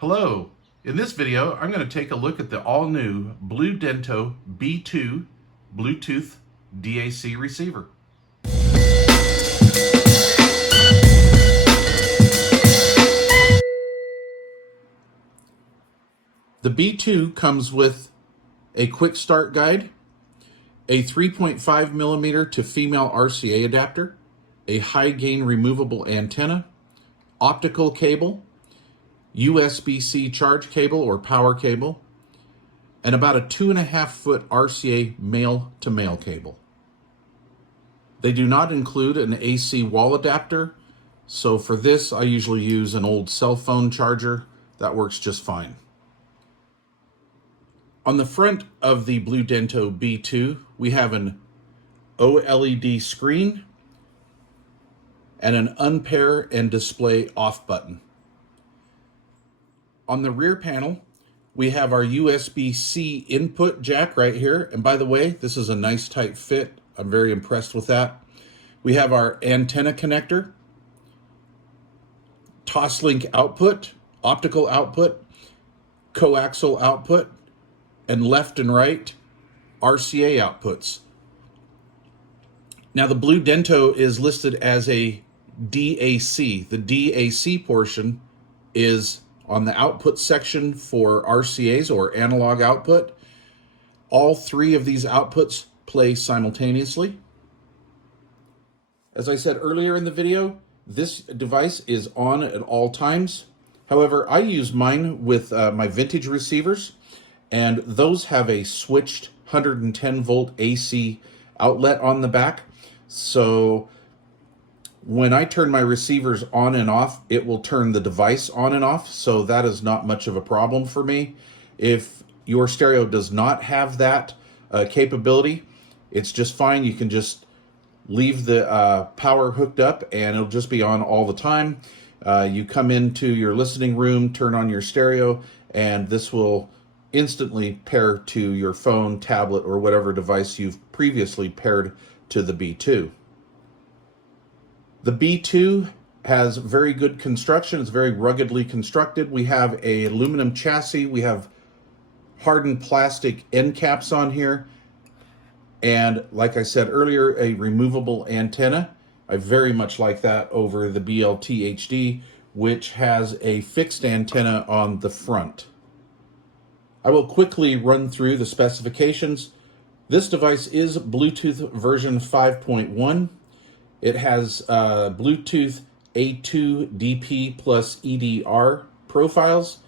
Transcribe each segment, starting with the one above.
Hello, in this video I'm going to take a look at the all-new BluDento B2 Bluetooth DAC receiver. The B2 comes with a quick start guide, a 3.5 millimeter to female RCA adapter, a high gain removable antenna, optical cable, USB-C charge cable or power cable, and about a 2.5 foot RCA male-to-male cable. They do not include an AC wall adapter, so for this I usually use an old cell phone charger. That works just fine. On the front of the BluDento B2, we have an OLED screen and an unpair and display off button. On the rear panel, we have our USB-C input jack right here. And by the way, this is a nice tight fit. I'm very impressed with that. We have our antenna connector, Toslink output, optical output, coaxial output, and left and right RCA outputs. Now the BluDento is listed as a DAC. The DAC portion is on the output section for RCAs or analog output. All three of these outputs play simultaneously. As I said earlier in the video, this device is on at all times. However, I use mine with my vintage receivers, and those have a switched 110 volt AC outlet on the back. So when I turn my receivers on and off, it will turn the device on and off, so that is not much of a problem for me. If your stereo does not have that capability, it's just fine. You can just leave the power hooked up and it'll just be on all the time. You come into your listening room, turn on your stereo, and this will instantly pair to your phone, tablet, or whatever device you've previously paired to the B2. The B2 has very good construction. It's very ruggedly constructed. We have a aluminum chassis. We have hardened plastic end caps on here. And like I said earlier, a removable antenna. I very much like that over the BLT-HD, which has a fixed antenna on the front. I will quickly run through the specifications. This device is Bluetooth version 5.1. It has Bluetooth A2 DP plus EDR profiles.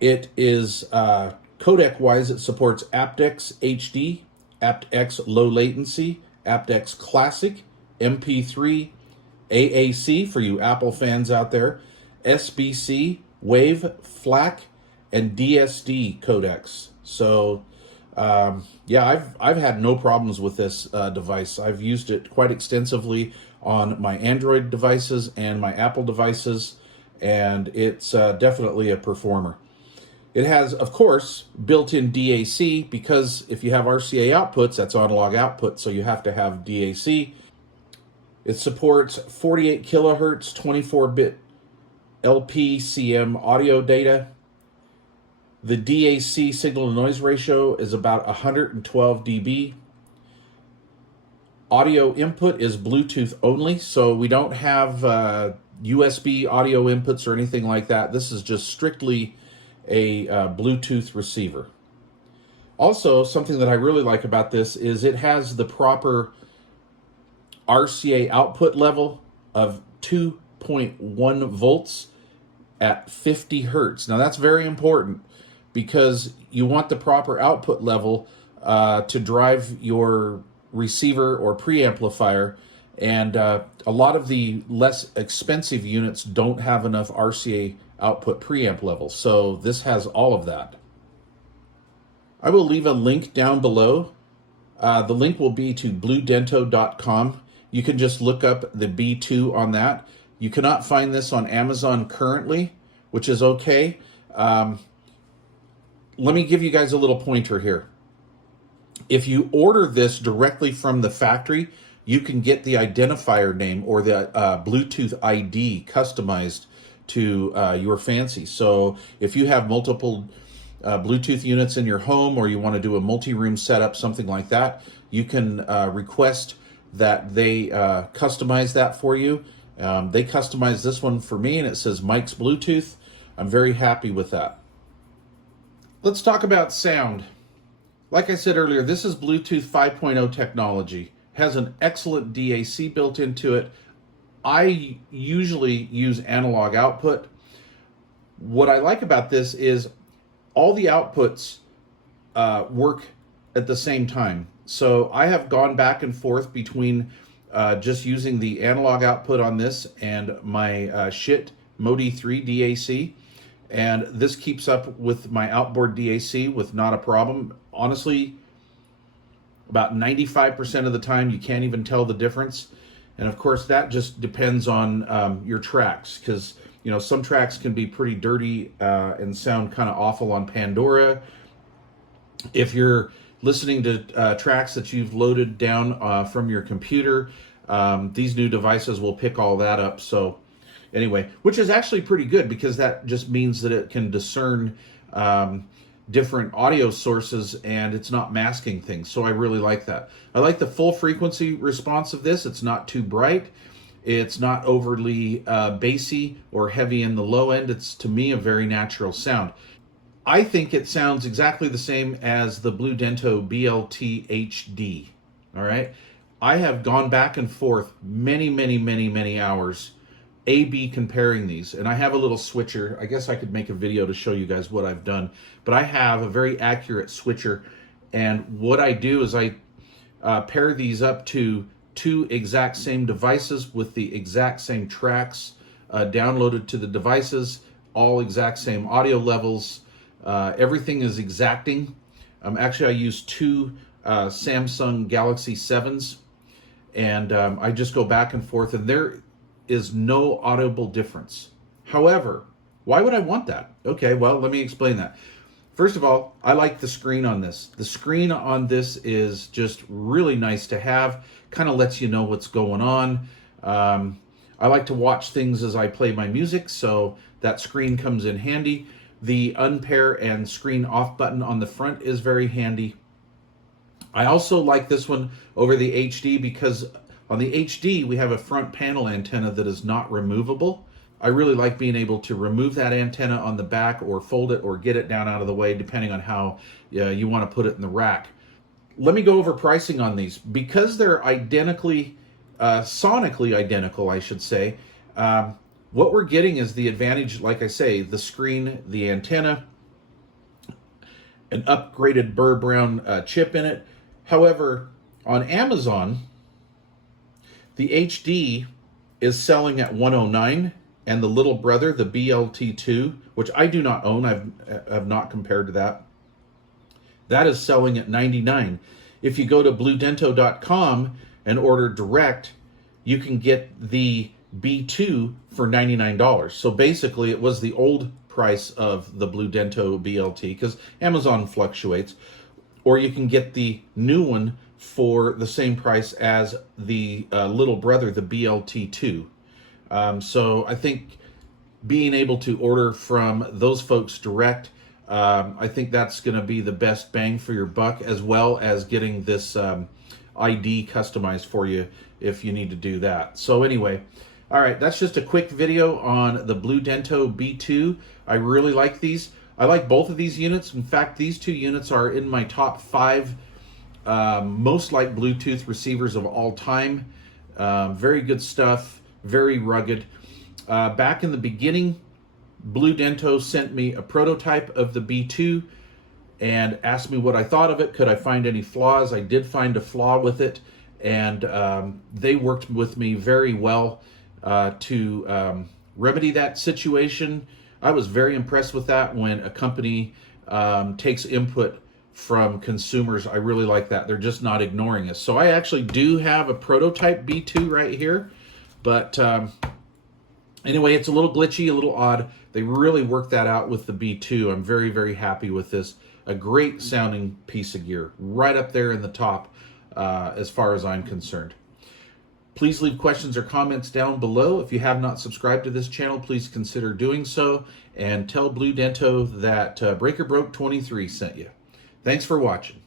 It is codec-wise, it supports aptX-HD, aptX low latency, aptX classic, MP3, AAC for you Apple fans out there, SBC, Wave, FLAC, and DSD codecs. So yeah, I've had no problems with this device. I've used it quite extensively on my Android devices and my Apple devices, and it's definitely a performer. It has, of course, built-in DAC, because if you have RCA outputs, that's analog output, so you have to have DAC. It supports 48 kilohertz, 24-bit LPCM audio data. The DAC signal-to-noise ratio is about 112 dB. Audio input is Bluetooth only, so we don't have USB audio inputs or anything like that. This is just strictly a Bluetooth receiver. Also, something that I really like about this is it has the proper RCA output level of 2.1 volts at 50 hertz. Now that's very important, because you want the proper output level to drive your receiver or preamplifier, and a lot of the less expensive units don't have enough RCA output preamp levels, so this has all of that. I will leave a link down below. The link will be to bludento.com. You can just look up the B2 on that. You cannot find this on Amazon currently, which is okay. Let me give you guys a little pointer here. If you order this directly from the factory, you can get the identifier name or the Bluetooth ID customized to your fancy. So if you have multiple Bluetooth units in your home, or you want to do a multi-room setup, something like that, you can request that they customize that for you. They customized this one for me, and it says Mike's Bluetooth. I'm very happy with that. Let's talk about sound. Like I said earlier, this is Bluetooth 5.0 technology. It has an excellent DAC built into it. I usually use analog output. What I like about this is all the outputs work at the same time. So I have gone back and forth between just using the analog output on this and my SHIT Modi 3 DAC. And this keeps up with my outboard DAC with not a problem. Honestly, about 95% of the time, you can't even tell the difference. And of course, that just depends on your tracks, because you know some tracks can be pretty dirty and sound kind of awful on Pandora. If you're listening to tracks that you've loaded down from your computer, these new devices will pick all that up. So anyway, which is actually pretty good, because that just means that it can discern different audio sources and it's not masking things. So I really like that. I like the full frequency response of this. It's not too bright. It's not overly bassy or heavy in the low end. It's, to me, a very natural sound. I think it sounds exactly the same as the BluDento BLT-HD. All right. I have gone back and forth many hours A/B comparing these, and I have a little switcher. I guess I could make a video to show you guys what I've done, but I have a very accurate switcher, and what I do is I pair these up to two exact same devices with the exact same tracks downloaded to the devices, all exact same audio levels. Everything is exacting. Actually, I use two Samsung Galaxy 7s, and I just go back and forth, and there is no audible difference. However, why would I want that? Okay, well, let me explain that. First of all, I like the screen on this. The screen on this is just really nice to have. Kind of lets you know what's going on. I like to watch things as I play my music, so that screen comes in handy. The unpair and screen off button on the front is very handy. I also like this one over the HD because on the HD, we have a front panel antenna that is not removable. I really like being able to remove that antenna on the back, or fold it, or get it down out of the way, depending on how you want to put it in the rack. Let me go over pricing on these. Because they're sonically identical, I should say, what we're getting is the advantage, like I say, the screen, the antenna, an upgraded Burr Brown chip in it. However, on Amazon, the HD is selling at $109, and the little brother, the BLT2, which I do not own, I've not compared to that, that is selling at $99. If you go to BluDento.com and order direct, you can get the B2 for $99. So basically, it was the old price of the BluDento BLT, because Amazon fluctuates, or you can get the new one for the same price as the little brother, the BLT2. So I think being able to order from those folks direct, I think that's going to be the best bang for your buck, as well as getting this ID customized for you if you need to do that. So anyway, all right, that's just a quick video on the BluDento B2. I really like these. I like both of these units. In fact, these two units are in my top 5 most like Bluetooth receivers of all time. Very good stuff, very rugged. Back in the beginning, BluDento sent me a prototype of the B2 and asked me what I thought of it. Could I find any flaws? I did find a flaw with it, and they worked with me very well to remedy that situation. I was very impressed with that. When a company takes input from consumers, I really like that. They're just not ignoring us. So I actually do have a prototype B2 right here, but anyway, it's a little glitchy, a little odd. They really worked that out with the B2. I'm very happy with this. A great sounding piece of gear, right up there in the top as far as I'm concerned. Please leave questions or comments down below. If you have not subscribed to this channel, please consider doing so, and tell BluDento that Breaker Broke 23 sent you. Thanks for watching.